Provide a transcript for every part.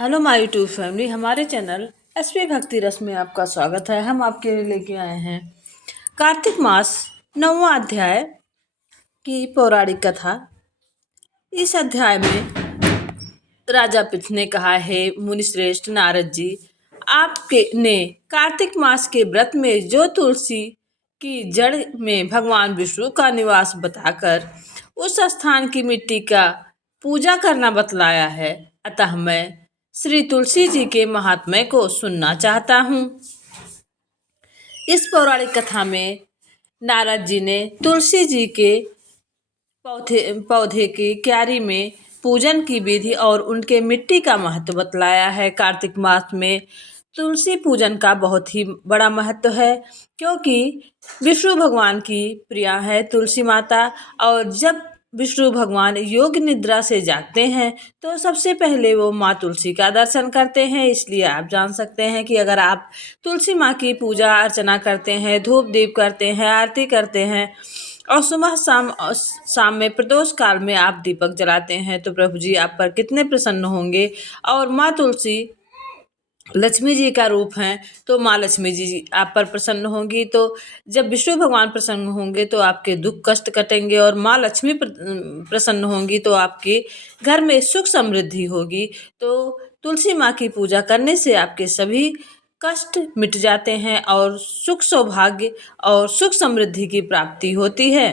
Hello my YouTube family. हमारे channel SP भक्ति रस में आपका स्वागत है। हम आपके लिए लेके आए हैं कार्तिक मास 9वां अध्याय की पौराणिक कथा। इस अध्याय में राजा पृथ ने कहा, हे मुनिश्रेष्ठ नारद जी, आपके ने कार्तिक मास के व्रत में जो तुलसी की जड़ में भगवान विष्णु का निवास बताकर उस स्थान की मिट्टी का पूजा करना बतलाया है, अतः मैं श्री तुलसी जी के महात्म्य को सुनना चाहता हूँ। इस पौराणिक कथा में नारद जी ने तुलसी जी के पौधे की क्यारी में पूजन की विधि और उनके मिट्टी का महत्व बतलाया है। कार्तिक मास में तुलसी पूजन का बहुत ही बड़ा महत्व है, क्योंकि विष्णु भगवान की प्रिया है तुलसी माता। और जब विष्णु भगवान योग निद्रा से जागते हैं तो सबसे पहले वो माँ तुलसी का दर्शन करते हैं। इसलिए आप जान सकते हैं कि अगर आप तुलसी माँ की पूजा अर्चना करते हैं, धूप दीप करते हैं, आरती करते हैं और सुबह शाम में प्रदोष काल में आप दीपक जलाते हैं तो प्रभु जी आप पर कितने प्रसन्न होंगे। और माँ तुलसी लक्ष्मी जी का रूप है, तो माँ लक्ष्मी जी आप पर प्रसन्न होंगी। तो जब विष्णु भगवान प्रसन्न होंगे तो आपके दुख कष्ट कटेंगे और माँ लक्ष्मी प्रसन्न होंगी तो आपके घर में सुख समृद्धि होगी। तो तुलसी माँ की पूजा करने से आपके सभी कष्ट मिट जाते हैं और सुख सौभाग्य और सुख समृद्धि की प्राप्ति होती है।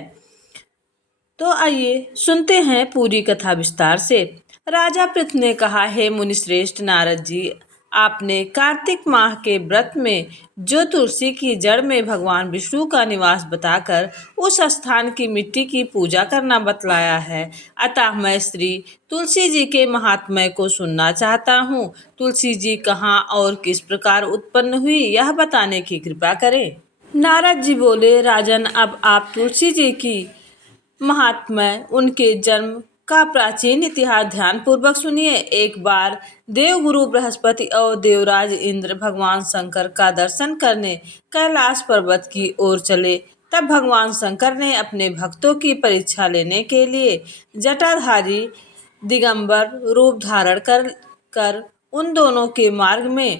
तो आइए सुनते हैं पूरी कथा विस्तार से। राजा पृथ ने कहा, हे मुनिश्रेष्ठ नारद जी, आपने कार्तिक माह के व्रत में जो तुलसी की जड़ में भगवान विष्णु का निवास बताकर उस स्थान की मिट्टी की पूजा करना बतलाया है, अतः मैं श्री तुलसी जी के महात्म्य को सुनना चाहता हूँ। तुलसी जी कहाँ और किस प्रकार उत्पन्न हुई, यह बताने की कृपा करें। नारद जी बोले, राजन, अब आप तुलसी जी की महात्म्य, उनके जन्म का प्राचीन इतिहास ध्यान पूर्वक सुनिए। एक बार देवगुरु बृहस्पति और देवराज इंद्र भगवान शंकर का दर्शन करने कैलाश पर्वत की ओर चले। तब भगवान शंकर ने अपने भक्तों की परीक्षा लेने के लिए जटाधारी दिगंबर रूप धारण कर उन दोनों के मार्ग में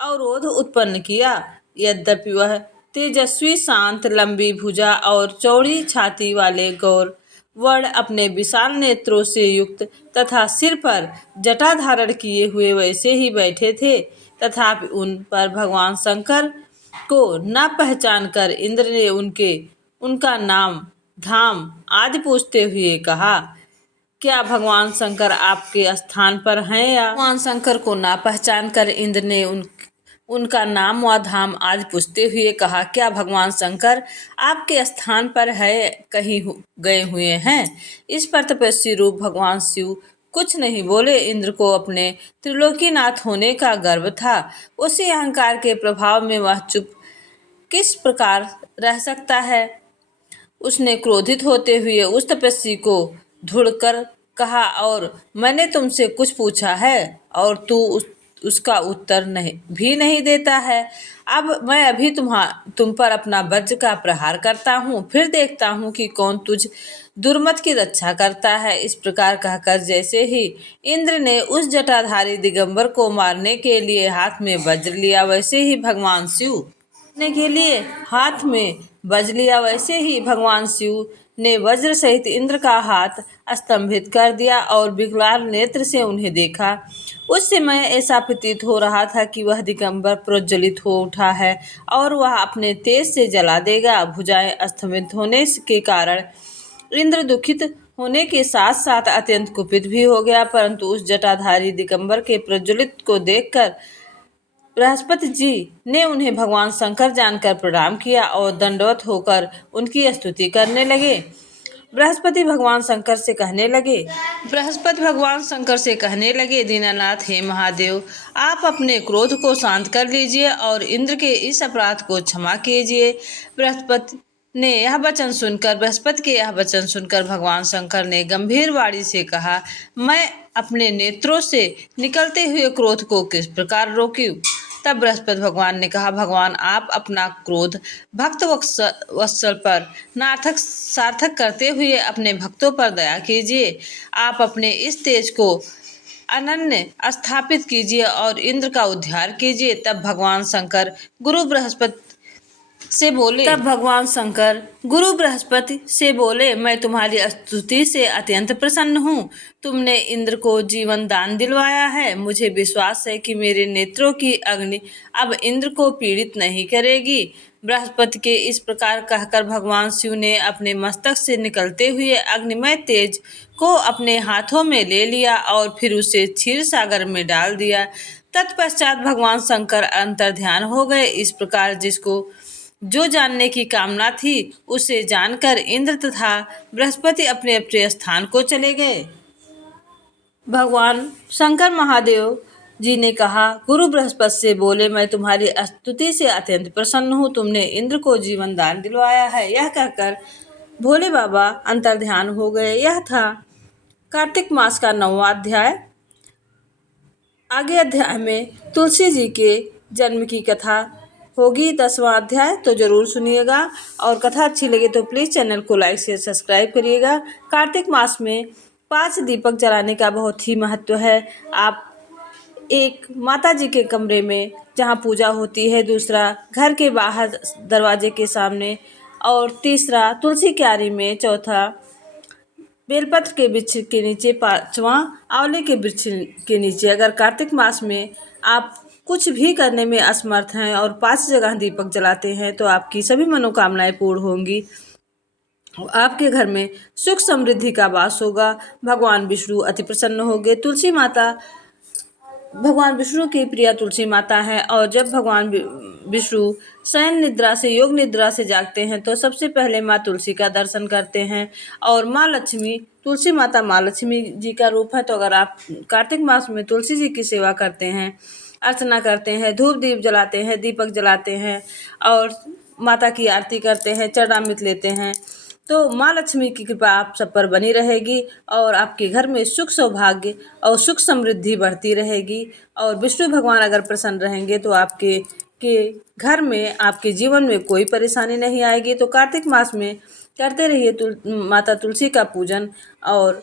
अवरोध उत्पन्न किया। यद्यपि वह तेजस्वी, शांत, लंबी भुजा और चौड़ी छाती वाले गौर वर्ण अपने विशाल नेत्रों से युक्त तथा सिर पर जटा धारण किए हुए वैसे ही बैठे थे, तथापि उन पर भगवान शंकर को न पहचान कर इंद्र ने उनका नाम, धाम आदि पूछते हुए कहा, क्या भगवान शंकर आपके स्थान पर हैं? या भगवान शंकर को ना पहचान कर इंद्र ने उनका नाम व धाम आदि पूछते हुए कहा, क्या भगवान शंकर आपके स्थान पर है, कहीं गए हुए हैं? इस पर तपस्वी रूप भगवान शिव कुछ नहीं बोले। इंद्र को अपने त्रिलोकीनाथ होने का गर्व था। उसी अहंकार के प्रभाव में वह चुप किस प्रकार रह सकता है। उसने क्रोधित होते हुए उस तपस्वी को धुड़कर कहा, और मैंने तुमसे कुछ पूछा है और तू उसका उत्तर नहीं देता है। अब मैं अभी तुम पर अपना वज्र का प्रहार करता हूँ, फिर देखता हूँ कि कौन तुझ दुर्मत की रक्षा करता है। इस प्रकार कहकर जैसे ही इंद्र ने उस जटाधारी दिगंबर को मारने के लिए हाथ में वज्र लिया, वैसे ही भगवान शिव के लिए हाथ में वज्र लिया, वैसे ही भगवान शिव ने वज्र सहित इंद्र का हाथ स्तंभित कर दिया और विकराल नेत्र से उन्हें देखा। उस समय ऐसा प्रतीत हो रहा था कि वह दिगंबर प्रज्वलित हो उठा है और वह अपने तेज से जला देगा। भुजाएं स्तंभित होने के कारण इंद्र दुखित होने के साथ साथ अत्यंत कुपित भी हो गया, परंतु उस जटाधारी दिगंबर के प्रज्वलित को देखकर बृहस्पति जी ने उन्हें भगवान शंकर जानकर प्रणाम किया और दंडवत होकर उनकी स्तुति करने लगे। बृहस्पति भगवान शंकर से कहने लगे, दीनानाथ, हे महादेव, आप अपने क्रोध को शांत कर लीजिए और इंद्र के इस अपराध को क्षमा कीजिए। बृहस्पति के यह वचन सुनकर भगवान शंकर ने गंभीर वाणी से कहा, मैं अपने नेत्रों से निकलते हुए क्रोध को किस प्रकार रोकूं? तब बृहस्पति भगवान ने कहा, भगवान, आप अपना क्रोध भक्त वत्सल पर सार्थक करते हुए अपने भक्तों पर दया कीजिए। आप अपने इस तेज को अनन्य स्थापित कीजिए और इंद्र का उद्धार कीजिए। तब भगवान शंकर गुरु बृहस्पति से बोले, मैं तुम्हारी स्तुति से अत्यंत प्रसन्न हूँ। तुमने इंद्र को जीवन दान दिलवाया है। मुझे विश्वास है कि मेरे नेत्रों की अग्नि अब इंद्र को पीड़ित नहीं करेगी। बृहस्पति के इस प्रकार कहकर भगवान शिव ने अपने मस्तक से निकलते हुए अग्निमय तेज को अपने हाथों में ले लिया और फिर उसे क्षीर सागर में डाल दिया। तत्पश्चात भगवान शंकर अंतर्ध्यान हो गए। इस प्रकार जिसको जो जानने की कामना थी उसे जानकर इंद्र तथा बृहस्पति अपने अपने स्थान को चले गए। भगवान शंकर महादेव जी ने कहा, गुरु बृहस्पति से बोले, मैं तुम्हारी स्तुति से अत्यंत प्रसन्न हूँ। तुमने इंद्र को जीवन दान दिलवाया है। यह कहकर भोले बाबा अंतर्ध्यान हो गए। यह था कार्तिक मास का 9वां अध्याय। आगे अध्याय में तुलसी जी के जन्म की कथा होगी। 10वां अध्याय तो जरूर सुनिएगा और कथा अच्छी लगे तो प्लीज़ चैनल को लाइक शेयर सब्सक्राइब करिएगा। कार्तिक मास में 5 दीपक जलाने का बहुत ही महत्व है। आप एक माता जी के कमरे में जहाँ पूजा होती है, दूसरा घर के बाहर दरवाजे के सामने और तीसरा तुलसी क्यारी में, चौथा बेलपत्र के वृक्ष के नीचे, 5वां आंवले के वृक्ष के नीचे। अगर कार्तिक मास में आप कुछ भी करने में असमर्थ हैं और 5 जगह दीपक जलाते हैं तो आपकी सभी मनोकामनाएं पूर्ण होंगी। आपके घर में सुख समृद्धि का वास होगा। भगवान विष्णु अति प्रसन्न होंगे। तुलसी माता भगवान विष्णु की प्रिय तुलसी माता है और जब भगवान विष्णु शयन निद्रा से, योग निद्रा से जागते हैं तो सबसे पहले माँ तुलसी का दर्शन करते हैं। और माँ लक्ष्मी, तुलसी माता माँ लक्ष्मी जी का रूप है। तो अगर आप कार्तिक मास में तुलसी जी की सेवा करते हैं, अर्चना करते हैं, धूप दीप जलाते हैं, दीपक जलाते हैं और माता की आरती करते हैं, चरणामृत लेते हैं, तो माँ लक्ष्मी की कृपा आप सब पर बनी रहेगी और आपके घर में सुख सौभाग्य और सुख समृद्धि बढ़ती रहेगी। और विष्णु भगवान अगर प्रसन्न रहेंगे तो आपके घर में, आपके जीवन में कोई परेशानी नहीं आएगी। तो कार्तिक मास में करते रहिए माता तुलसी का पूजन और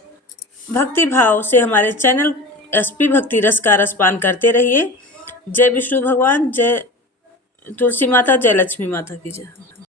भक्ति भाव से हमारे चैनल SP भक्ति रस का रसपान करते रहिए। जय विष्णु भगवान, जय तुलसी माता, जय लक्ष्मी माता की जय।